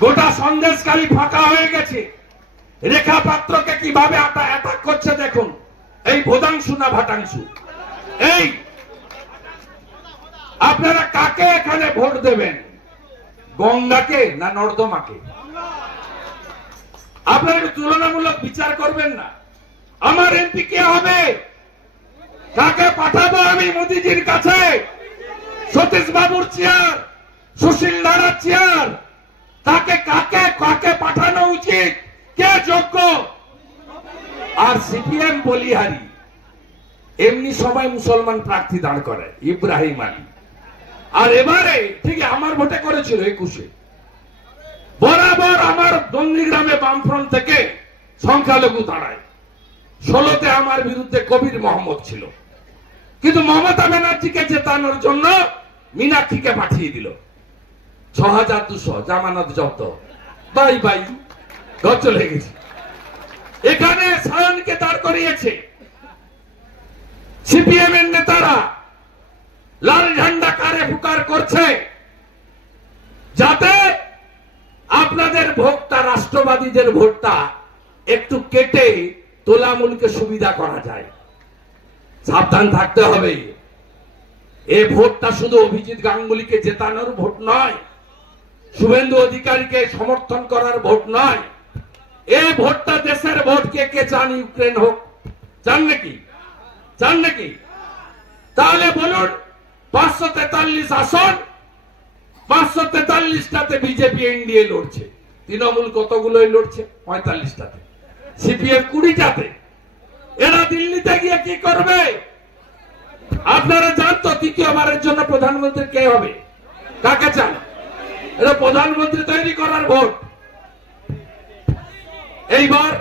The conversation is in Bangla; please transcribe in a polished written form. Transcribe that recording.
গোটা সন্দেশকারী ফাঁকা হয়ে গেছে। রেখা পাত্রকে কিভাবে অ্যাটাক করছে দেখুন। এই ভোদাংশু না ভাটাংশু, এই আপনারা কাকে এখানে ভোট দেবেন? গঙ্গাকে না নর্দমাকে? আপনারা একটু তুলনামূলক বিচার করবেন না? আমার এমপি কে হবে? কাকে পাঠাবো আমি মোদিজির কাছে? সতীশ বাবুর চেয়ার, সুশীল ধারার চেয়ার, তাকে কাকে কাকে পাঠানো উচিত? কে যোগ্য? আর সিপিএম বলিহারি এমনি সবাই মুসলমান প্রার্থী দাঁড় করে, ইব্রাহিম আলী। আর এবারে ঠিক আমার ভোটে করেছিল 21-এ, বরাবর আমার নন্দীগ্রামে বামফ্রন্ট থেকে সংখ্যালঘু দাঁড়ায়। 16-তে আমার বিরুদ্ধে কবির মোহাম্মদ ছিল, কিন্তু মমতা ব্যানার্জিকে জেতানোর জন্য মীনাক্ষীকে পাঠিয়ে দিল। 6200 জামানত জব্দ, বাই বাই, ঘর চলে গেছে। এখানে সায়নকে দাঁড় করিয়েছে সিপিএম এর নেতারা, লাল ঝান্ডা কারে ফুকার করছে, যাতে আপনাদের ভোটটা, রাষ্ট্রবাদীদের ভোটটা একটু কেটে তোলামূলকে সুবিধা করা যায়। সাবধান থাকতে হবে। এই ভোটটা শুধু অভিজিৎ গাঙ্গুলিকে জেতানোর ভোট নয়, শুভেন্দু অধিকারীকে সমর্থন করার ভোট নয়। এই ভোটটা দেশের ভোট। কে কে চান ইউক্রেন হোক? চান নাকি? চান নাকি? তাহলে বলুন, 543 আসন, 543টাতে বিজেপি এনডিএ লড়ছে। তৃণমূল কতগুলোই লড়ছে? 45টাতে। সিপিএম 20টাতে। এরা দিল্লিতে গিয়ে কি করবে? আপনারা জানতো তৃতীয়বারের জন্য প্রধানমন্ত্রী কে হবে? কাকে চান? এটা প্রধানমন্ত্রী তৈরি করার ভোট। এইবার